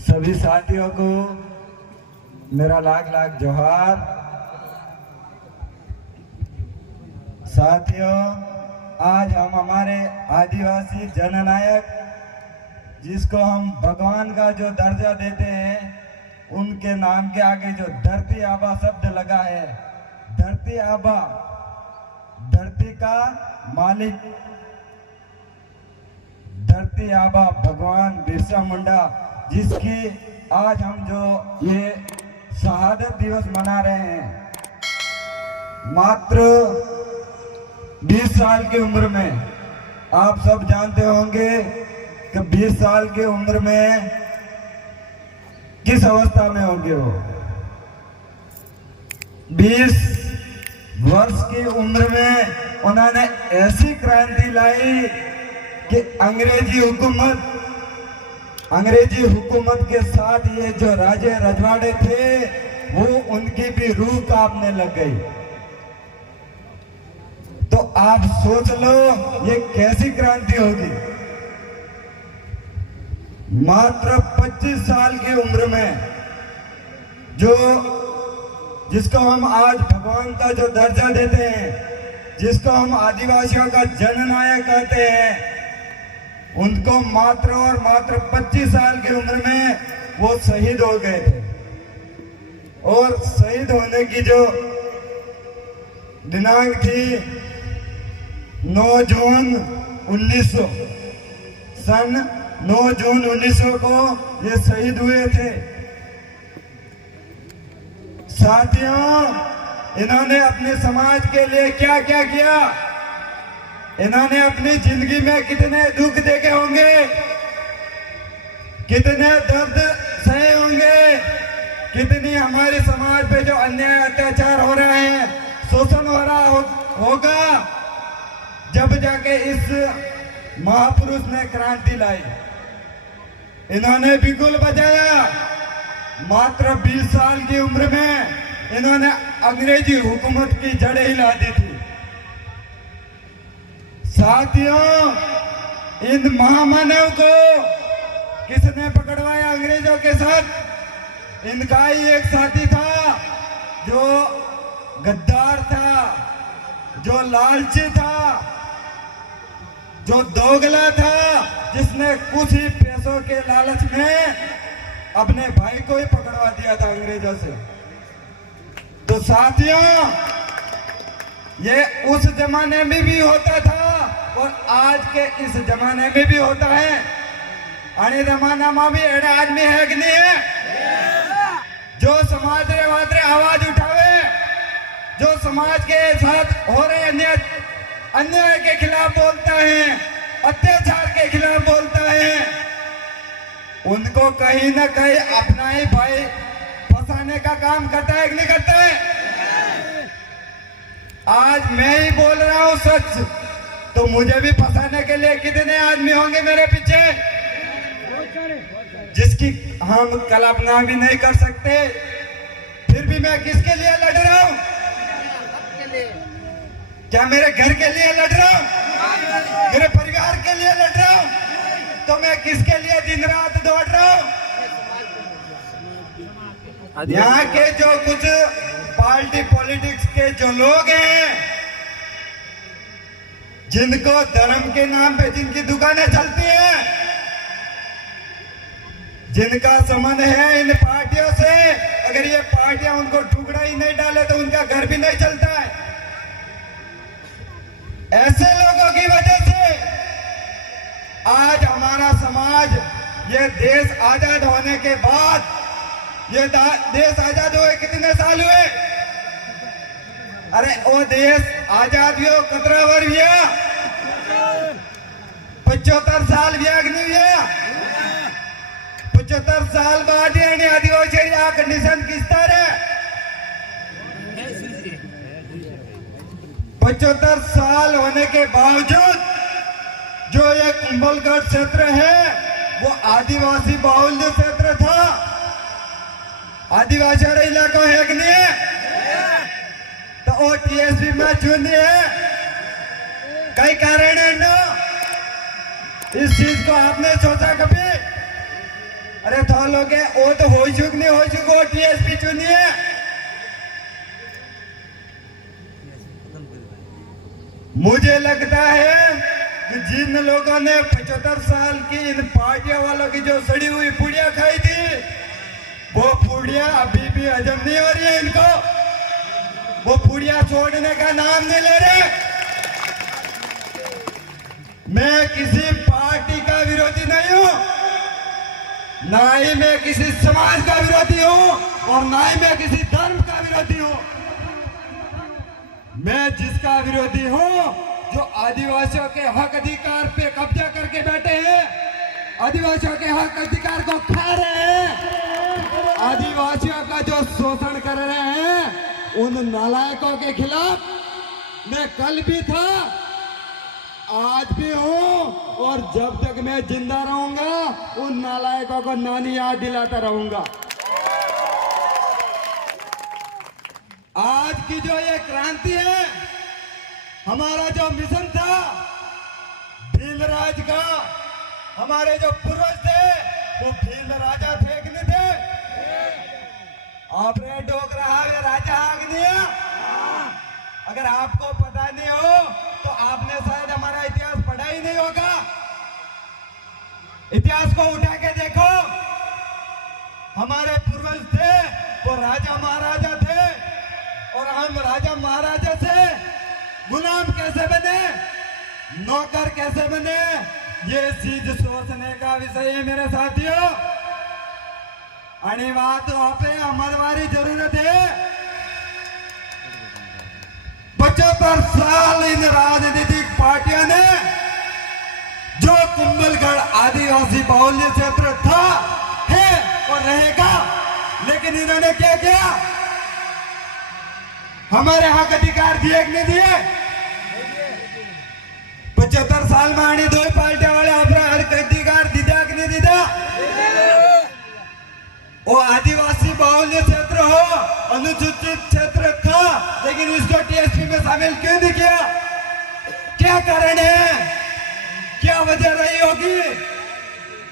सभी साथियों को मेरा लाख लाख जोहार। साथियों, आज हम हमारे आदिवासी जननायक जिसको हम भगवान का जो दर्जा देते हैं, उनके नाम के आगे जो धरती आबा शब्द लगा है, धरती आबा धरती का मालिक, धरती आबा भगवान बिरसा मुंडा, जिसकी आज हम जो ये शहादत दिवस मना रहे हैं, मात्र 20 साल की उम्र में, आप सब जानते होंगे कि 20 साल की उम्र में किस अवस्था में होंगे वो। 20 वर्ष की उम्र में उन्होंने ऐसी क्रांति लाई कि अंग्रेजी हुकूमत के साथ ये जो राजे रजवाड़े थे, वो उनकी भी रूह कांपने लग गई। तो आप सोच लो ये कैसी क्रांति होगी। मात्र 25 साल की उम्र में जिसको हम आज भगवान का जो दर्जा देते हैं, जिसको हम आदिवासियों का जननायक कहते हैं, उनको मात्र और मात्र 25 साल की उम्र में वो शहीद हो गए थे। और शहीद होने की जो दिनांक थी 9 जून 1900, सन 9 जून 1900 को ये शहीद हुए थे। साथियों, इन्होंने अपने समाज के लिए क्या क्या किया, इन्होंने अपनी जिंदगी में कितने दुख देखे होंगे, कितने दर्द सहे होंगे, कितनी हमारे समाज पे जो अन्याय अत्याचार हो रहे हैं, शोषण हो रहा होगा, जब जाके इस महापुरुष ने क्रांति लाई। इन्होंने बिगुल बजाया। मात्र 20 साल की उम्र में इन्होंने अंग्रेजी हुकूमत की जड़ें हिला दी थी। साथियों, इन महामानव को किसने पकड़वाया अंग्रेजों के साथ? इनका ही एक साथी था जो गद्दार था, जो लालची था, जो दोगला था, जिसने कुछ ही पैसों के लालच में अपने भाई को ही पकड़वा दिया था अंग्रेजों से। तो साथियों, ये उस जमाने में भी होता था और आज के इस जमाने में भी होता है। आने जमाना में भी एड़ा आदमी है कि नहीं है, जो समाज रे वादरे आवाज उठावे, जो समाज के साथ हो रहे अन्याय के खिलाफ बोलता है, अत्याचार के खिलाफ बोलता है, उनको कहीं ना कहीं अपना ही भाई फंसाने का काम करता है कि नहीं करता है? आज मैं ही बोल रहा हूं सच, तो मुझे भी फंसाने के लिए कितने आदमी होंगे मेरे पीछे, जिसकी हम कल्पना भी नहीं कर सकते। फिर भी मैं किसके लिए लड़ रहा हूं? क्या मेरे घर के लिए लड़ रहा हूं? मेरे परिवार के लिए लड़ रहा हूं? तो मैं किसके लिए दिन रात दौड़ रहा हूं? यहाँ के जो कुछ पार्टी पॉलिटिक्स के जो लोग हैं, जिनको धर्म के नाम पे जिनकी दुकानें चलती हैं, जिनका संबंध है इन पार्टियों से, अगर ये पार्टियां उनको टुकड़ा ही नहीं डाले तो उनका घर भी नहीं चलता है। ऐसे लोगों की वजह से आज हमारा समाज, ये देश आजाद होने के बाद, ये देश आजाद हुए कितने साल हुए? अरे वो देश आजाद हुए कतरा वर हुआ? 75 साल हुआ। 75 साल बाद ही आदिवासी कंडीशन किस तरह? 75 साल होने के बावजूद जो ये कुंभलगढ़ क्षेत्र है, वो आदिवासी बाहुल्य जो क्षेत्र था, आदिवासी इलाका है कि नहीं है? तो वो टीएसपी में चुनी है, कई कारण है ना। इस चीज को आपने सोचा कभी? अरे तो लोग वो तो हो चुक नहीं हो चुक, वो टीएसपी चुनिए। मुझे लगता है कि जिन लोगों ने 75 साल की इन पार्टियों वालों की जो सड़ी हुई पुड़िया खाई थी, वो पुड़िया अभी भी हजम नहीं हो रही है इनको। वो पुड़िया छोड़ने का नाम नहीं ले रहे। मैं किसी पार्टी का विरोधी नहीं हूं, ना ही मैं किसी समाज का विरोधी हूं, और ना ही मैं किसी धर्म का विरोधी हूं। मैं जिसका विरोधी हूं, जो आदिवासियों के हक अधिकार पे कब्जा करके बैठे हैं, आदिवासियों के हक अधिकार को खा रहे हैं, आदिवासियों का जो शोषण कर रहे हैं, उन नालायकों के खिलाफ मैं कल भी था, आज भी हूं, और जब तक मैं जिंदा रहूंगा उन नालायकों को नानी याद दिलाता रहूंगा। आज की जो ये क्रांति है, हमारा जो मिशन था भील राज का, हमारे जो पूर्वज थे वो भील राजा थे कि नहीं थे? आपने डोकरा राजा आग्निया, अगर आपको पता नहीं हो तो आपने शायद हमारा इतिहास पढ़ा ही नहीं होगा। इतिहास को उठा के देखो, हमारे पूर्वज थे वो राजा महाराजा थे, और हम राजा महाराजा से गुलाम कैसे बने, नौकर कैसे बने, ये चीज सोचने का विषय है मेरे साथियों। आणि बात पे हमारी जरूरत है। 75 साल इन राजनीतिक पार्टियों ने जो कुंभलगढ़ आदिवासी बाहुल्य क्षेत्र था, है और रहेगा, लेकिन इन्होंने क्या किया? हमारे हक अधिकार दिए कि नहीं दिए? 75 साल में आनी दो पार्टियां वाले अपना हक अधिकार दिया कि नहीं दिया? वो आदिवासी बाहुल्य क्षेत्र हो, अनुसूचित क्षेत्र था, लेकिन इसको टीएसपी में शामिल क्यों नहीं किया? क्या कारण है? क्या वजह रही होगी?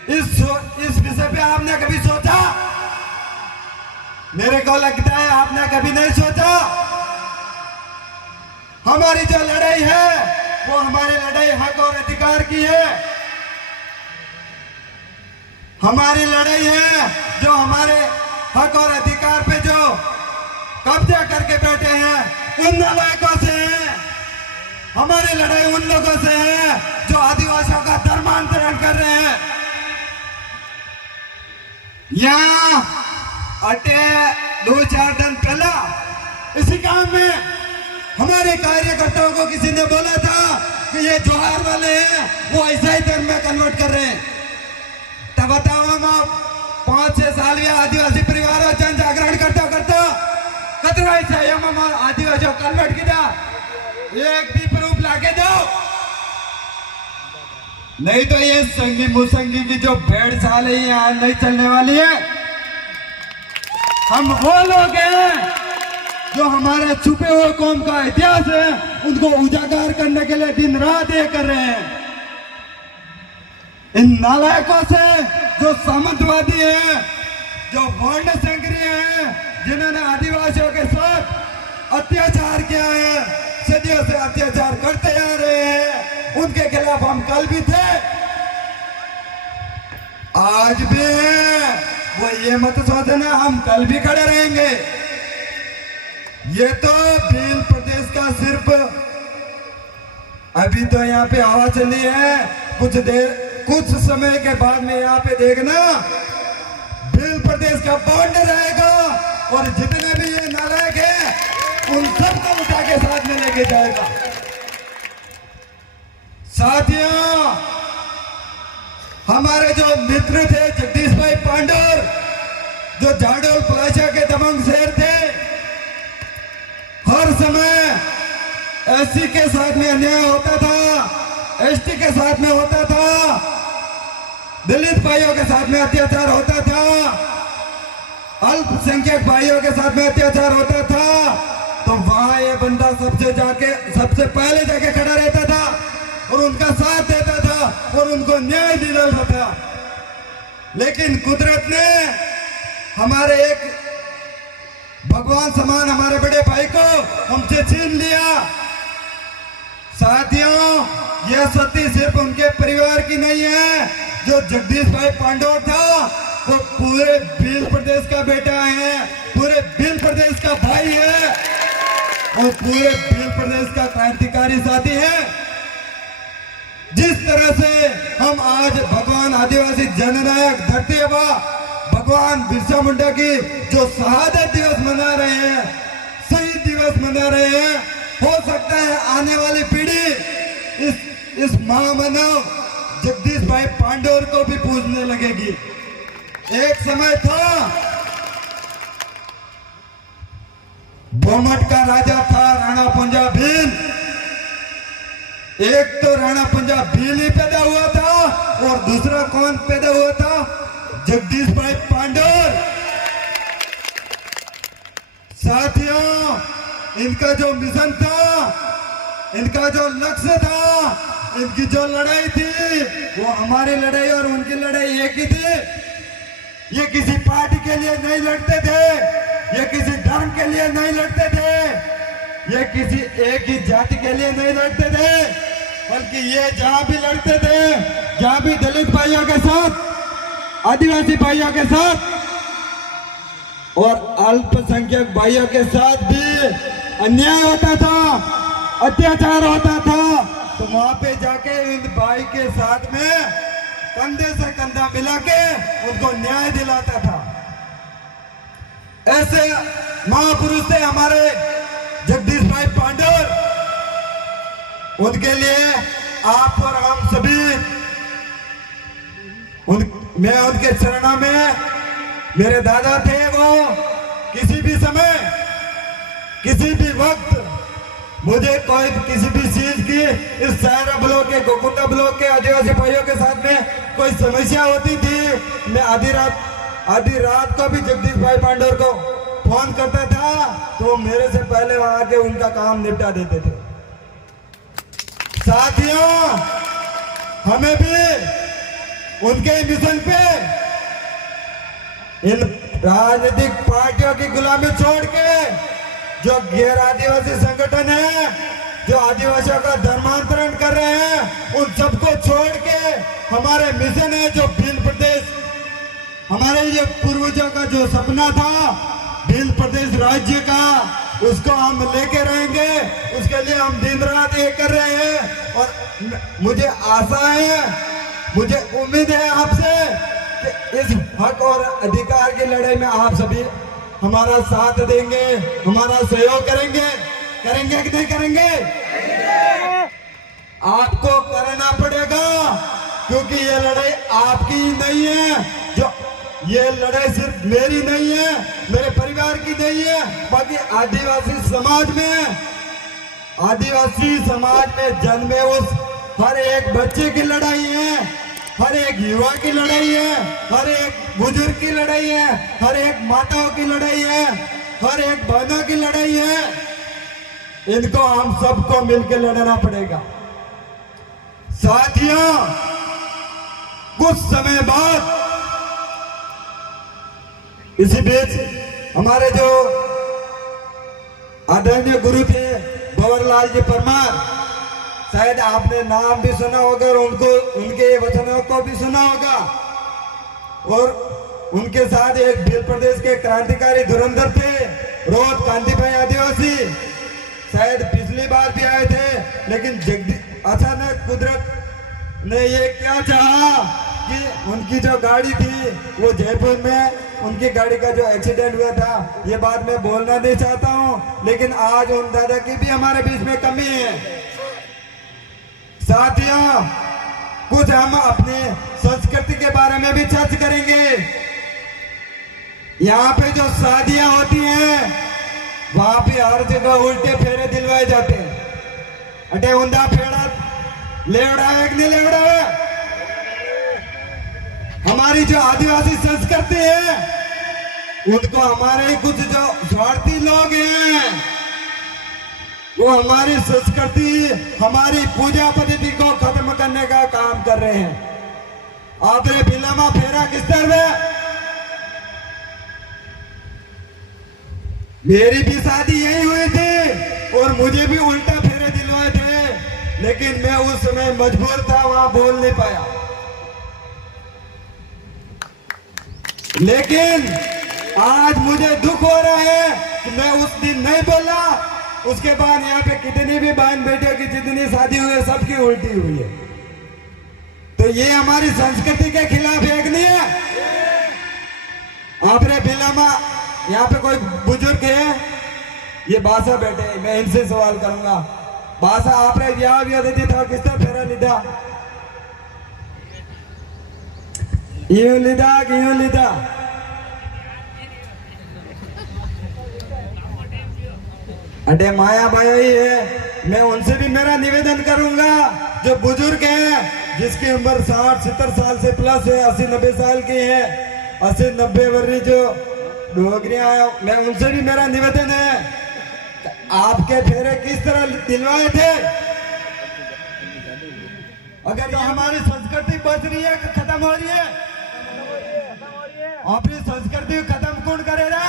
इस विषय पे आपने कभी सोचा? मेरे को लगता है आपने कभी नहीं सोचा। हमारी जो लड़ाई है वो हमारी लड़ाई हक और अधिकार की है। हमारी लड़ाई है जो हमारे हक और अधिकार पे जो कब्जा करके बैठे हैं उन नालायकों से है। हमारी लड़ाई उन लोगों से है जो आदिवासियों का धर्मांतरण कर रहे हैं। यहाँ अटे 2-4 दिन पहला इसी काम में हमारे कार्यकर्ताओं को किसी ने बोला था कि ये जोहार वाले हैं, वो ईसाई धर्म में कन्वर्ट कर रहे हैं। तब बताओ, हम 5-6 साल या आदिवासी परिवारों जन जागरण करता कतरा ईसाई हम आदिवासियों कन्वर्ट किया, एक भी प्रूफ लाके दो, नहीं तो ये संगी मुसंगी की जो भेड़ चाल है यहाँ नहीं चलने वाली है। हम वो लोग हैं जो हमारे छुपे हुए कौम का इतिहास है उनको उजागर करने के लिए दिन रात ये कर रहे हैं। इन नालायकों से जो सामंतवादी हैं, जो वर्ण संग्रही हैं, जिन्होंने आदिवासियों के साथ अत्याचार किया है, सदियों से अत्याचार करते आ रहे हैं, उनके खिलाफ हम कल भी थे, आज भी हैं। वो ये मत सोचना हम कल भी खड़े रहेंगे। ये तो भील प्रदेश का सिर्फ अभी तो यहाँ पे हवा चली है, कुछ समय के बाद में यहाँ पे देखना भील प्रदेश का बॉन्ड रहेगा, और जितने भी ये नालायक हैं उन सबको उठा के साथ में लेके जाएगा। साथियों, हमारे जो मित्र थे जगदीश भाई पांडर, जो जाडोल पलाशा के दबंग शेर थे, हर समय एससी के साथ में अन्याय होता था, एसटी के साथ में होता था, दलित भाइयों के साथ में अत्याचार होता था, अल्पसंख्यक भाइयों के साथ में अत्याचार होता था, तो वहां ये बंदा सबसे पहले जाके खड़ा रहता था और उनका साथ देता था। और उनको न्याय दिलाता था। लेकिन कुदरत ने हमारे एक भगवान समान हमारे बड़े भाई को हमसे छीन लिया। साथियों, यह सती सिर्फ उनके परिवार की नहीं है। जो जगदीश भाई पांडव था वो पूरे भील प्रदेश का बेटा है, पूरे भील प्रदेश का भाई है और पूरे भील प्रदेश का क्रांतिकारी साथी है। जिस तरह से हम आज भगवान आदिवासी जननायक धरती आबा भगवान बिरसा मुंडा की जो शहादत दिवस मना रहे हैं, शहीद दिवस मना रहे हैं, हो सकता है आने वाली पीढ़ी इस महामानव जगदीश भाई पांडव को भी पूजने लगेगी। एक समय था बोमट का राजा था राणा पंजा भील। एक तो राणा पंजा भील ही पैदा हुआ था और दूसरा कौन पैदा हुआ था? जगदीश भाई पांडव। साथियों, इनका जो मिशन था, इनका जो लक्ष्य था, इनकी जो लड़ाई थी वो हमारी लड़ाई और उनकी लड़ाई एक ही थी। ये किसी पार्टी के लिए नहीं लड़ते थे, ये किसी धर्म के लिए नहीं लड़ते थे, ये किसी एक ही जाति के लिए नहीं लड़ते थे, बल्कि ये जहां भी लड़ते थे, जहां भी दलित भाइयों के साथ, आदिवासी भाइयों के साथ और अल्पसंख्यक भाइयों के साथ भी अन्याय होता था, अत्याचार होता था, तो वहां पे जाके इन भाई के साथ में कंधे से कंधा मिला के उनको न्याय दिलाता था। ऐसे महापुरुष थे हमारे जगदीश भाई पांडव। उनके लिए आप और हम सभी मैं उनके चरणों में, मेरे दादा थे वो किसी भी समय, किसी भी वक्त मुझे कोई किसी भी चीज की इस सायरा ब्लॉक के, गोकुंडा ब्लॉक के आदिवासी भाइयों के साथ में कोई समस्या होती थी, मैं आधी रात को भी जगदीश भाई पांडव को फोन करता था तो मेरे से पहले वहां आके उनका काम निपटा देते थे। साथियों, हमें भी उनके मिशन पे इन राजनीतिक पार्टियों की गुलामी छोड़ के जो गैर आदिवासी संगठन है, जो आदिवासियों का धर्मांतरण कर रहे हैं, उन सबको छोड़ के हमारे मिशन है जो भील प्रदेश, हमारे ये पूर्वजों का जो सपना था भील प्रदेश राज्य का, उसको हम लेके रहेंगे। उसके लिए हम दिन रात ये कर रहे हैं और मुझे आशा है, मुझे उम्मीद है आपसे कि इस हक और अधिकार की लड़ाई में आप सभी हमारा साथ देंगे, हमारा सहयोग करेंगे। करेंगे कि नहीं करेंगे? आपको करना पड़ेगा, क्योंकि ये लड़ाई आपकी नहीं है। जो ये लड़ाई सिर्फ मेरी नहीं है, मेरे परिवार की नहीं है, बाकी आदिवासी समाज में जन्मे उस हर एक बच्चे की लड़ाई है, हर एक युवा की लड़ाई है, हर एक बुजुर्ग की लड़ाई है, हर एक माताओं की लड़ाई है, हर एक बहनों की लड़ाई है। इनको हम सबको मिलकर लड़ना पड़ेगा। साथियों, कुछ समय बाद इसी बीच हमारे जो आदरणीय गुरु थे भंवरलाल जी परमार, शायद आपने नाम भी सुना होगा और उनके वचनों को भी सुना होगा, और उनके साथ एक भील प्रदेश के क्रांतिकारी धुरंधर थे रोहत कांति भाई आदिवासी, शायद पिछली बार भी आए थे, लेकिन अचानक कुदरत ने ये क्या चाहा कि उनकी जो गाड़ी थी वो जयपुर में, उनकी गाड़ी का जो एक्सीडेंट हुआ था, ये बात मैं बोलना नहीं चाहता हूं, लेकिन आज उन दादा की भी हमारे बीच में कमी है। साथियों, कुछ हम अपने संस्कृति के बारे में भी चर्चा करेंगे। यहाँ पे जो शादियां होती हैं वहां पे हर जगह उल्टे फेरे दिलवाए जाते हैं। अटे उंदा फेड़ा लेवड़ा है कि नहीं लेवड़ा है? हमारी जो आदिवासी संस्कृति है उनको हमारे कुछ जो स्वार्थी लोग हैं वो हमारी संस्कृति, हमारी पूजा पद्धति को खत्म करने का काम कर रहे हैं। आपने बिलामा फेरा किस तरह? मेरी भी शादी यही हुई थी और मुझे भी उल्टा फेरे दिलवाए थे, लेकिन मैं उस समय मजबूर था, वहां बोल नहीं पाया। लेकिन आज मुझे दुख हो रहा है कि मैं उस दिन नहीं बोला। उसके बाद यहाँ पे कितनी भी बहन बेटियों की जितनी शादी हुई है सबकी उल्टी हुई है। तो ये हमारी संस्कृति के खिलाफ एक नहीं है। आपने बिलामा, यहाँ पे कोई बुजुर्ग है, ये बासा बैठे, मैं इनसे सवाल करूंगा। बासा आपने ब्याह भी देती था, किस तरह फेरा लीधा? यूं लीधा कि यूं लीधा? अरे माया भाई ही है। मैं उनसे भी मेरा निवेदन करूंगा, जो बुजुर्ग हैं, जिसकी उम्र 60-70 साल से प्लस है, 80-90 साल की है, 80-90 वर्ष जो डोगरियां हैं, मैं उनसे भी मेरा निवेदन है, आपके फेरे किस तरह दिलवाए थे? अगर ये हमारी संस्कृति बच रही है, खत्म हो रही है, अपनी संस्कृति खत्म कौन करेगा?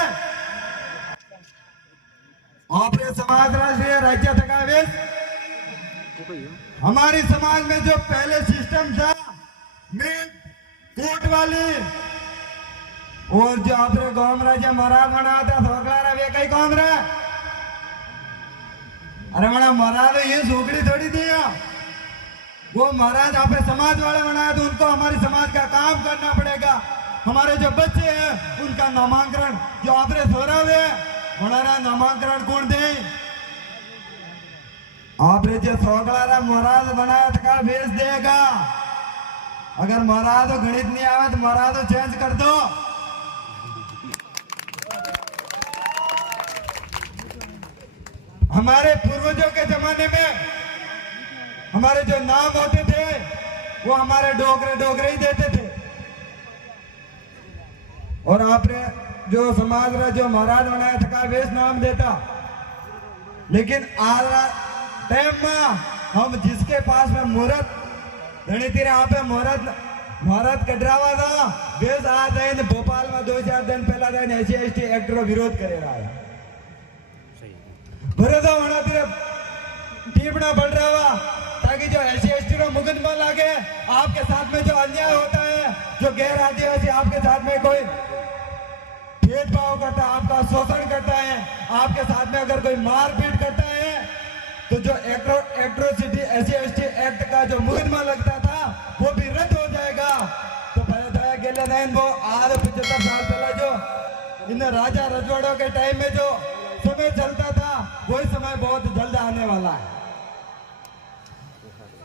आपने समाज राष्ट्रीय राज्य तक हमारी समाज में जो पहले सिस्टम था कोर्ट वाली, और जो आपने गांव राज्य महाराज बना था सोकला वे कई कौन रहा? अरे बड़ा महाराज ये सोकड़ी थोड़ी थी, वो महाराज आप समाज वाले बनाया, तो उनको हमारी समाज का काम करना पड़ेगा। हमारे जो बच्चे हैं उनका नामांकन, जो आपने सोरा हुए हमारा नामांकन कौन दे? आपने जो सोकला महाराज बनाया था भेज देगा। अगर महाराज गणित नहीं आवे तो महाराज चेंज कर दो। हमारे पूर्वजों के जमाने में हमारे जो नाम होते थे वो हमारे डोगरे ही देते थे, और आपने जो समाज में जो महाराज बनाया था वेश नाम देता। लेकिन आज टाइम में हम जिसके पास में मुहूर्त धनी तीर यहाँ पे मुहूर्त कटरावा था, वेश आज है भोपाल में 2-4 दिन पहला दिन SC/ST एक्ट रो विरोध करे रहा है। भरोसा होना तीर टीपना बढ़ रहा हुआ, ताकि जो SC/ST रो मुकदमा लागे। आपके साथ में जो अन्याय होता है, जो गैर आदिवासी आपके साथ में कोई भेदभाव करता है, आपका शोषण करता है, आपके साथ में अगर कोई मारपीट करता है, तो जो एट्रोसिटी SC/ST एक्ट का जो मुकदमा लगता था वो भी रद्द हो जाएगा। तो वो आज 75 साल पहले जो इन राजा रजवाड़ों के टाइम में जो समय चलता था, वही समय बहुत जल्द आने वाला है।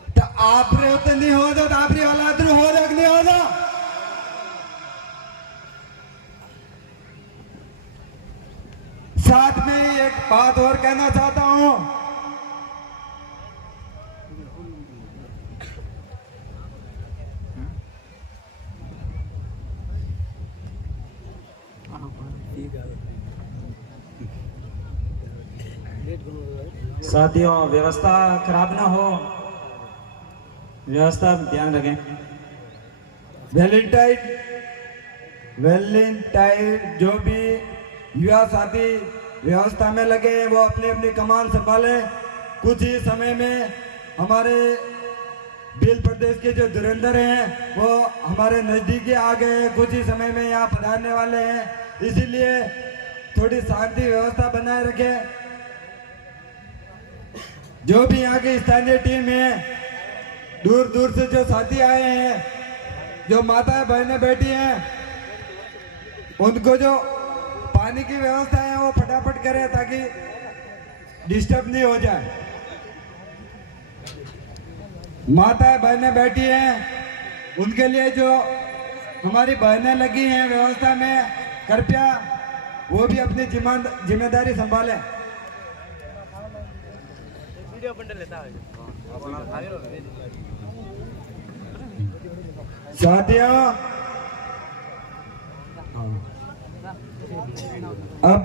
तो आप नहीं हो तो आप औलाद हो नहीं हो जा। साथ में एक बात और कहना चाहता हूं, साथियों व्यवस्था खराब ना हो, व्यवस्था ध्यान रखें। वैलेंटाइन जो भी युवा साथी व्यवस्था में लगे वो अपनी अपनी कमान संभाले। कुछ ही समय में हमारे भील प्रदेश के जो धुरंधर हैं वो हमारे नजदीकी आ गए हैं, कुछ ही समय में यहाँ पधारने वाले हैं, इसीलिए थोड़ी शांति व्यवस्था बनाए रखें। जो भी यहाँ की स्थानीय टीम है, दूर दूर से जो साथी आए हैं, जो माताएं बहनें बैठी हैं, उनको जो पानी की व्यवस्था है वो फटाफट करें ताकि डिस्टर्ब नहीं हो जाए। माताएं बहनें बैठी हैं, उनके लिए जो हमारी बहनें लगी हैं व्यवस्था में, कृपया वो भी अपनी जिम्मेदारी संभालें। साथियों अब